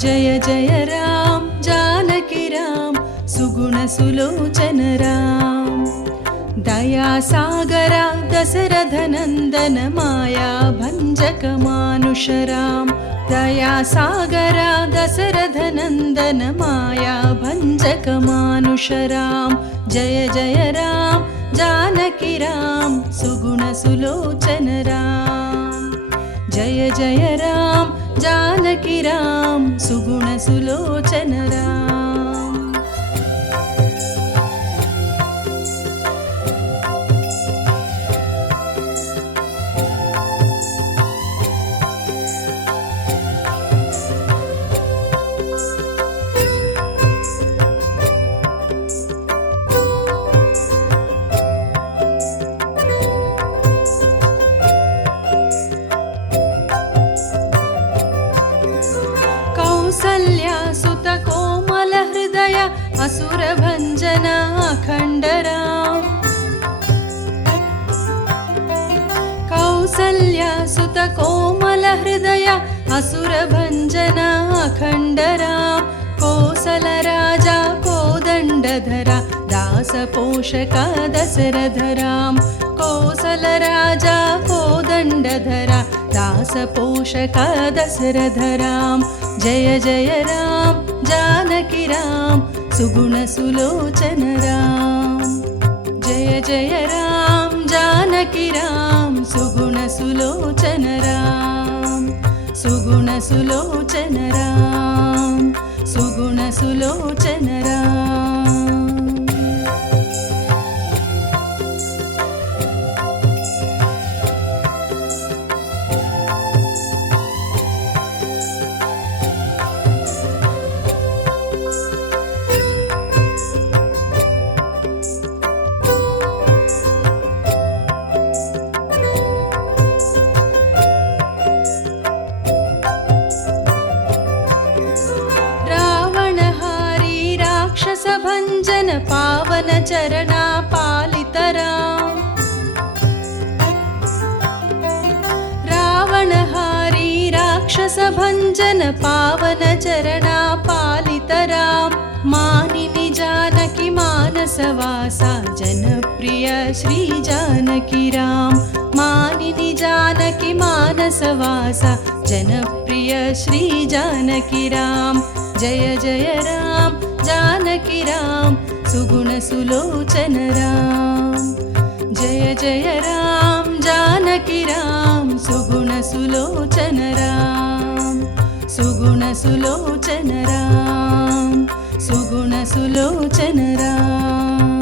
जय जय राम जानकी राम सुगुण सुलोचन राम दया सागरा दशरथ नंदन माया भंजक मानुष राम दया सागरा दशरथ नंदन माया भंजक मानुष राम जय जय राम जानकी राम सुगुण सुलोचन राम जय जय राम जानकी राम सुगुण सुलोचन राम कौसल्यासुत कोमल हृदय असुर भंजना अखंड राम कौसल्यासुत कोमल हृदय असुर भंजना अखंड राम कोसल राजा कोदंडधरा दास पोषक दशरथ राम कोसल राजा कोदंडधरा दास पोषक दशरथ राम जय जय राम जानकी राम सुगुण सुलोचन राम जय जय राम जानकी राम सुगुण सुलोचन राम सुगुण सुलोचन राम सुगुण सुलोचन राम भंजन पावन चरणा पालित राम रावणहारी राक्षस भंजन पावन चरणा पालित राम मानिनी जानकी मानसवासा जनप्रिय श्री जानकी राम मानिनी जानकी मानसवासा जनप्रिय श्री जानकी राम जय जय राम जानकी राम सुगुण सुलोचन राम जय जय राम जानकी राम सुगुण सुलोचन राम सुगुण सुलोचन राम सुगुण सुलोचन राम